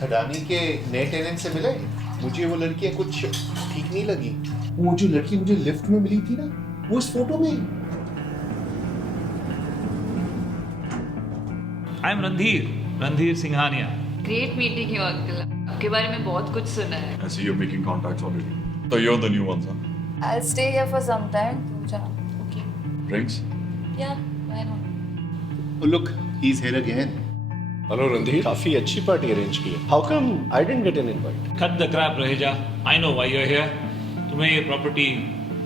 थडानी के नए टेनेंट से मिले? मुझे वो लड़कियां कुछ ठीक नहीं लगी। वो जो लड़की मुझे लिफ्ट में मिली थी ना, वो इस फोटो में। I am Randhir Singhania. Great meeting you uncle. आपके बारे में बहुत कुछ सुना है। I see you're making contacts already. So you're the new one, huh? I'll stay here for some time. Okay. Drinks? Yeah, why not? Oh, look, he's here again. Hello Randhir, काफी अच्छी party arrange की है। How come I didn't get an invite? Cut the crap Raheja. I know why you are here. तुम्हें ये property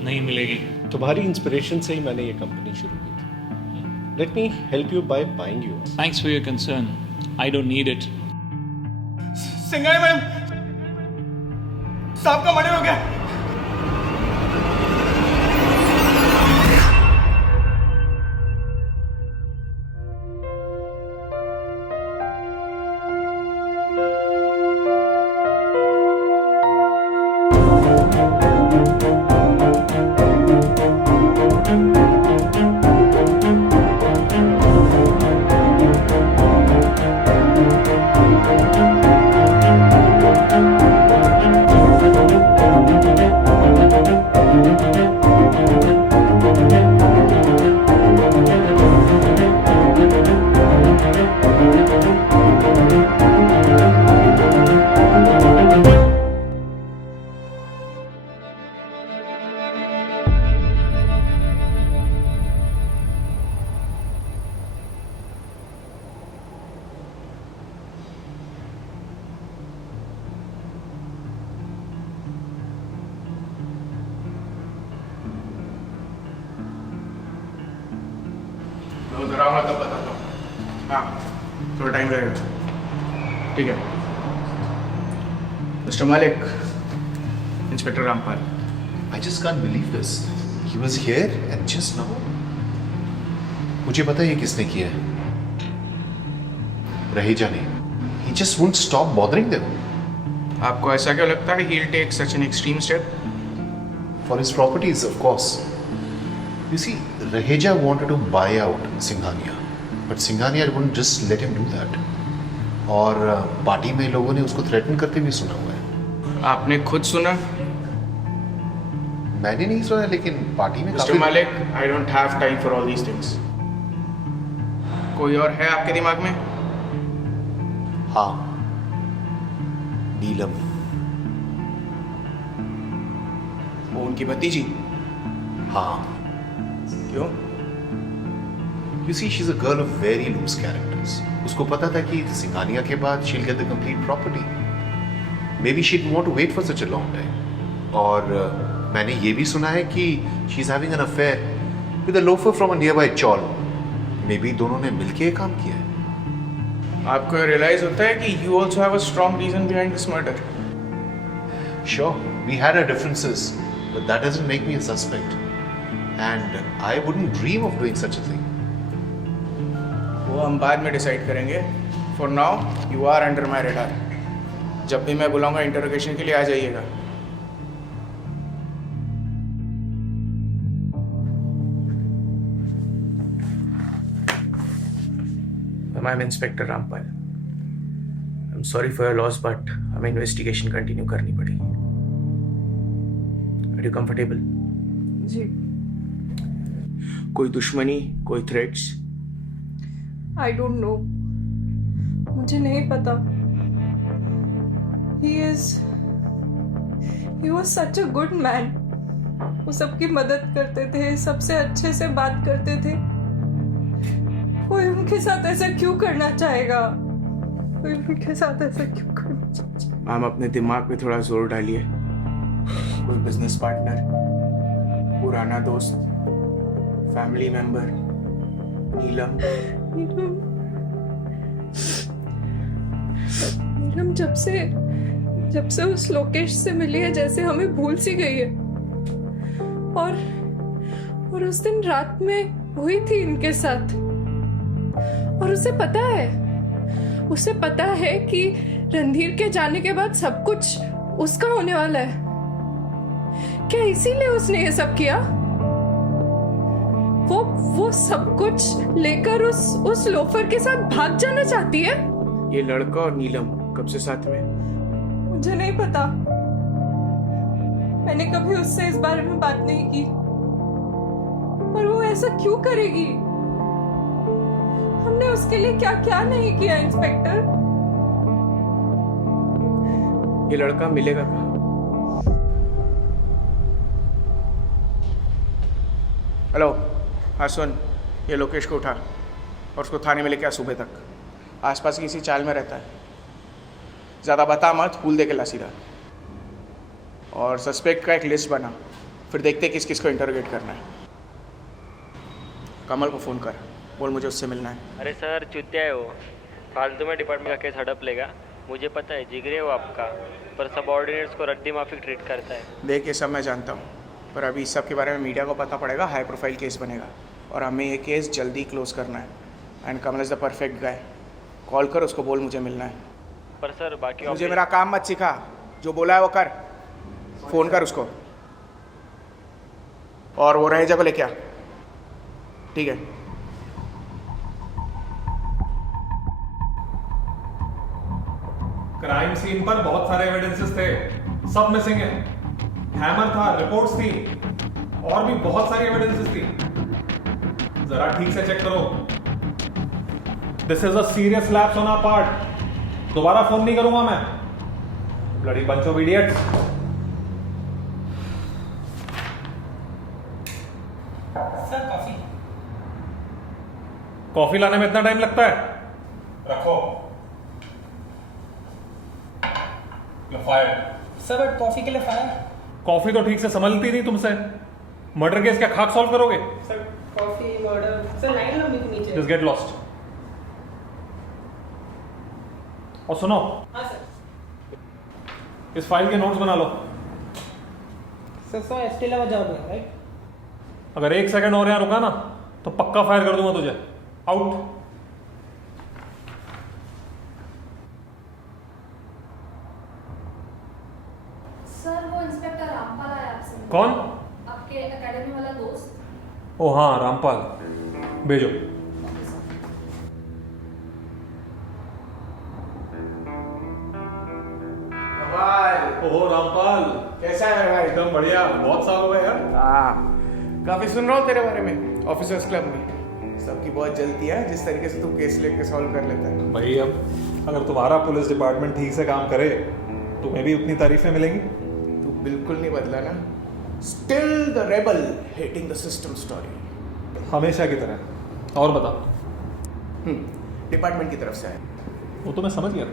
नहीं मिलेगी। तुम्हारी inspiration से ही मैंने ये कंपनी शुरू की थी। Let me help you by buying you. Thanks for your concern. I don't need it. Singhani madam, साहब का मर्डर हो गया। डरावना तब बताता हूँ। हाँ, थोड़ा टाइम लगेगा। ठीक है। मिस्टर मालिक, inspector Rampal. I just can't believe this. He was here and just now. मुझे पता है ये किसने किया है। रहेजा ने। He just won't stop bothering them. आपको ऐसा क्यों लगता है he'll take such an extreme step? For his properties, of course. You see, Raheja wanted to buy out Singhania, but Singhania wouldn't just let him do that. और party में लोगों ने उसको थ्रेटन करते भी सुना हुआ है। आपने खुद सुना? मैंने नहीं सुना, लेकिन पार्टी में मिस्टर मालिक, I don't have time for all these things. कोई और है आपके दिमाग में? हाँ, नीलम। वो उनकी भतीजी? हाँ। क्यों? You see, she's a girl of very loose characters. उसको पता था कि सिंघानिया के बाद she'll get the complete property. Maybe she'd want to wait for such a long time. और मैंने ये भी सुना है कि she's having an affair with a loafer from a nearby chawl. Maybe दोनों ने मिलके ये काम किया है। आपको रियलाइज होता है कि you also have a strong reason behind this murder. Sure, we had our differences, but that doesn't make me a suspect. And I wouldn't dream of doing such a thing. वो हम बाद में decide करेंगे। For now, you are under my radar. जब भी मैं बुलाऊंगा interrogation के लिए आ जाइएगा। I'm inspector Rampal. I'm sorry for your loss, but हमें इन्वेस्टिगेशन कंटिन्यू करनी पड़ी। Are you comfortable? जी। कोई दुश्मनी, कोई थ्रेट्स? आई डोंट नो, मुझे नहीं पता। He was such a good man. वो सबकी मदद करते थे, सबसे अच्छे से बात करते थे। कोई उनके साथ ऐसा क्यों करना चाहेगा? कोई उनके साथ ऐसा क्यों करना चाहेगा? आप अपने दिमाग पे थोड़ा जोर डालिए। कोई बिजनेस पार्टनर, पुराना दोस्त, फैमिली मेंबर, नीलम। नीलम जब से उस लोकेश से मिली है, जैसे हमें भूल सी गई है। और उस दिन रात में हुई थी इनके साथ। और उसे पता है कि रणधीर के जाने के बाद सब कुछ उसका होने वाला है। क्या इसीलिए उसने ये सब किया? वो सब कुछ लेकर उस लोफर के साथ भाग जाना चाहती है। ये लड़का और नीलम कब से साथ में? मुझे नहीं पता, मैंने कभी उससे इस बारे में बात नहीं की, पर वो ऐसा क्यों करेगी? हमने उसके लिए क्या क्या नहीं किया इंस्पेक्टर? ये लड़का मिलेगा कहाँ? हेलो, हाँ सुन, ये लोकेश को उठा और उसको थाने में लेके आ सुबह तक। आसपास की किसी चाल में रहता है, ज़्यादा बता मत, फूल दे के ला सीधा। और सस्पेक्ट का एक लिस्ट बना, फिर देखते किस किस को इंटरोगेट करना है। कमल को फ़ोन कर, बोल मुझे उससे मिलना है। अरे सर चुतिया है वो, फालतू में डिपार्टमेंट का केस हड़प लेगा। मुझे पता है जिगरे है वो आपका, पर सबऑर्डिनेट्स को रद्दी माफिक ट्रीट करता है। देख ये सब मैं जानता हूँ, पर अभी इस सब के बारे में मीडिया को पता पड़ेगा, हाई प्रोफाइल केस बनेगा और हमें ये केस जल्दी क्लोज करना है। And Kamal is the perfect guy. Call कर उसको, बोल मुझे मिलना है। पर सर बाकी मुझे मेरा काम मत सिखा, जो बोला है वो कर। फ़ोन कर उसको और वो रहे जगह लेके आ, ठीक है? क्राइम सीन पर बहुत सारे एविडेंसेस थे, सब मिसिंग है। हैमर था, रिपोर्ट्स थी और भी बहुत सारी एविडेंसेस थी। जरा ठीक से चेक करो। This is a serious lapse on our part. दोबारा फोन नहीं करूंगा मैं। Bloody bunch of idiots. Sir coffee. Coffee लाने में इतना टाइम लगता है? रखो। फायर। सर बट कॉफी के लिए फायर। कॉफी तो ठीक से संभलती नहीं तुमसे। मर्डर केस क्या खाक सॉल्व करोगे? Sir coffee murder. Sir line लंबी के नीचे। Just get lost. और सुनो, हाँ सर। इस फाइल के नोट्स बना लो। सर इसके अलावा जॉब है राइट? अगर 1 सेकंड और यहाँ रुका ना तो पक्का फायर कर दूंगा तुझे। आउट। सर वो इंस्पेक्टर रामपाल आया आपसे। कौन? आपके एकेडमी वाला दोस्त। ओ हाँ, रामपाल। भेजो। ओह रामपाल, कैसा है मेरा भाई? एकदम बढ़िया। बहुत साल हो गए यार। हाँ, काफ़ी सुन रहा हूँ तेरे बारे में ऑफिसर्स क्लब में। सबकी बहुत जल्दी है जिस तरीके से तू केस लेके सॉल्व कर लेता है। भाई अब अगर तुम्हारा पुलिस डिपार्टमेंट ठीक से काम करे तुम्हें भी उतनी तारीफें मिलेंगी। तू बिल्कुल नहीं बदला ना। Still the rebel hating the system story. हमेशा की तरह। और बता। डिपार्टमेंट की तरफ से आया। वो तो मैं समझ गया।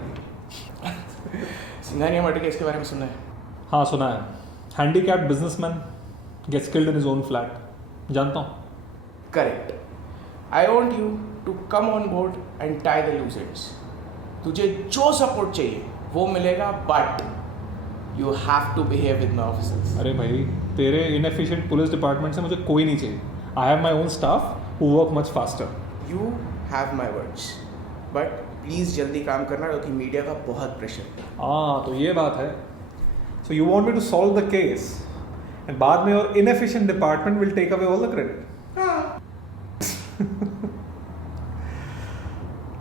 सिंघानिया मर्डर केस के बारे में सुना है? हाँ सुना है। Handicapped businessman gets killed in his own flat. जानता हूँ। Correct. I want you to come on board and tie the loose ends. तुझे जो सपोर्ट चाहिए वो मिलेगा, but you have to behave with my officers. अरे भाई, तेरे इनएफिशिएंट पुलिस डिपार्टमेंट से मुझे कोई नहीं चाहिए। I have my own staff who work much faster. You have my words, but please जल्दी काम करना क्योंकि मीडिया का बहुत प्रेशर है। हाँ तो ये बात है। So you want me to solve the case and बाद में your inefficient department will take away all the credit.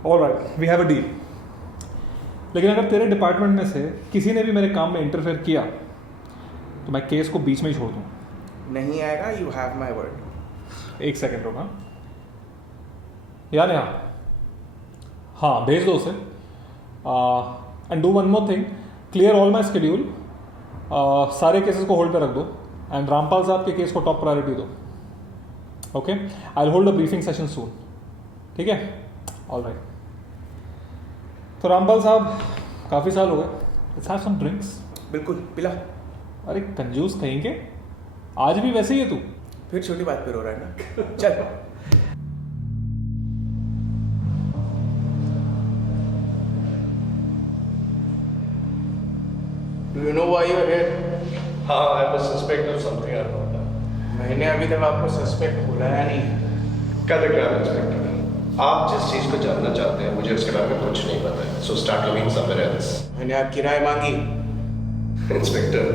Alright, we have a deal. लेकिन अगर तेरे डिपार्टमेंट में से किसी ने भी मेरे काम में इंटरफेयर किया तो मैं केस को बीच में ही छोड़ दूँ। नहीं आएगा। You have my word. 1 second रुका यार। यहाँ हाँ भेज दो उसे। And do one more thing, clear all my schedule. सारे केसेस को होल्ड पे रख दो एंड रामपाल साहब के केस को टॉप प्रायोरिटी दो। Okay, I will hold a briefing session soon. ठीक है? ऑलराइट। तो रामपाल साहब काफ़ी साल हो गए। Let's have some drinks. बिल्कुल, पिला। अरे कंजूस कहीं के, आज भी वैसे ही है तू। फिर छोटी बात पे रो रहा है ना। चल। Do you know why you are here? हाँ, I was suspect of something I don't know. मैंने अभी तक आपको सस्पेक्ट बुलाया नहीं। Correct inspector. आप जिस चीज को जानना चाहते हैं मुझे उसके बारे में कुछ नहीं पता है। So start looking somewhere else. मैंने आप किराए मांगी। Inspector,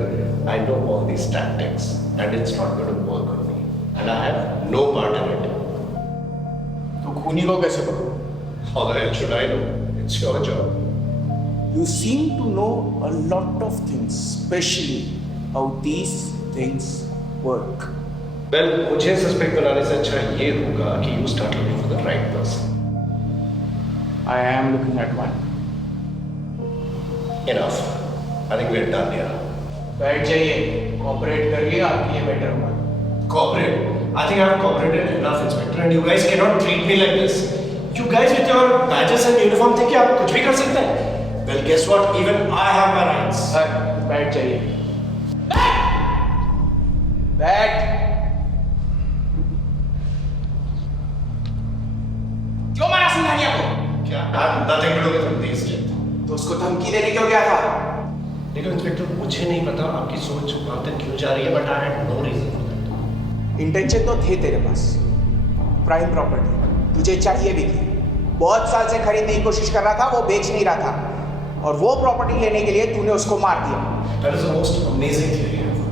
I know all these tactics and it's not going to work on me and I have no part in it. तो खूनी को कैसे पकड़ो? How the hell should I know? It's your job. You seem to know a lot of things, especially how these things work. Well, मुझे suspect बनाने से अच्छा ये होगा कि you start looking for the right person. I am looking at one. Enough. I think we're done here. बैठ जाइए, cooperate कर लिया, आपके लिए better होगा. Cooperate? I think I've cooperated enough, Inspector, and you guys cannot treat me like this. You guys with your badges and uniform think कि आप कुछ भी कर सकते हैं? Well, guess what? Even I have my rights. Sir, बैठ जाइए. बैठ. क्यों मारा सिंघानिया को? क्या? I have nothing to do with this jet. तो उसको धमकी देने क्यों गया था? देखो इंस्पेक्टर, मुझे नहीं पता आपकी सोच वहाँ तक क्यों जा रही है, but I had no reason for that. Intention तो थे तेरे पास. प्राइम प्रॉपर्टी तुझे चाहिए भी थी. बहुत साल से खरीदने की कोशिश कर रहा था, वो बेच नहीं रहा था. और वो प्रॉपर्टी लेने के लिए तूने उसको मार दिया. That is the most amazing theory ever.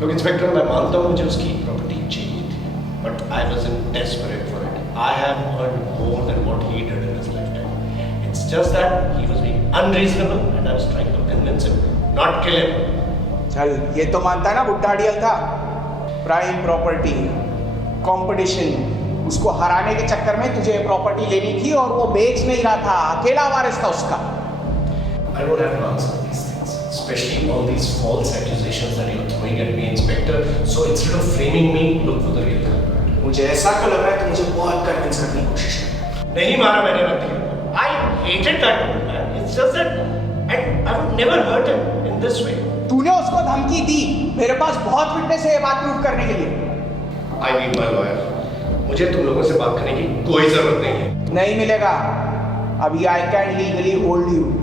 Look, inspector, मैं मानता हूँ मुझे उसकी प्रॉपर्टी चाहिए थी, but I wasn't desperate for it. I have earned more than what he did in his lifetime. It's just that he was being unreasonable, and I was trying to convince him, not kill him. चल, ये तो मानता है ना बुड्ढा अड़ियल था. Prime property, competition, उसको हराने के चक्कर में तुझे प्रॉपर्टी लेनी थी और वो बेच नहीं रहा था. अकेला वारिस था उसका. I don't have to answer these things, especially all these false accusations that you're throwing at me, Inspector. So instead of framing me, look for the real culprit. मुझे ऐसा क्यों लग रहा है कि मुझे बहुत कन्विंस करने की कोशिश कर. नहीं मारा मैंने रत्ती को. I hated that old man. It's just that I would never hurt him in this way. तूने उसको धमकी दी. मेरे पास बहुत विटनेस है ये बात प्रूव करने के लिए. I need my lawyer. मुझे तुम लोगों से बात करने की कोई जरूरत नहीं है. नहीं मिलेगा. अभी I can legally hold you.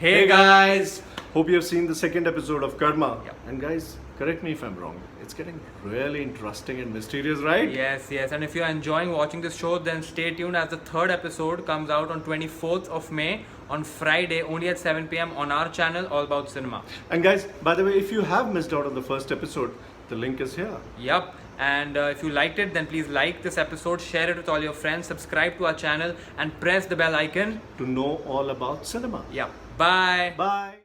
Hey guys! Hope you have seen the second episode of Karma. And guys, correct me if I'm wrong. It's getting really interesting and mysterious, right? Yes, yes. And if you're enjoying watching this show, then stay tuned as the third episode comes out on 24th of May on Friday, only at 7 p.m. on our channel, All About Cinema. And guys, by the way, if you have missed out on the first episode, the link is here. Yup. And if you liked it, then please like this episode, share it with all your friends, subscribe to our channel, and press the bell icon To know all about cinema. Yup. Bye. Bye.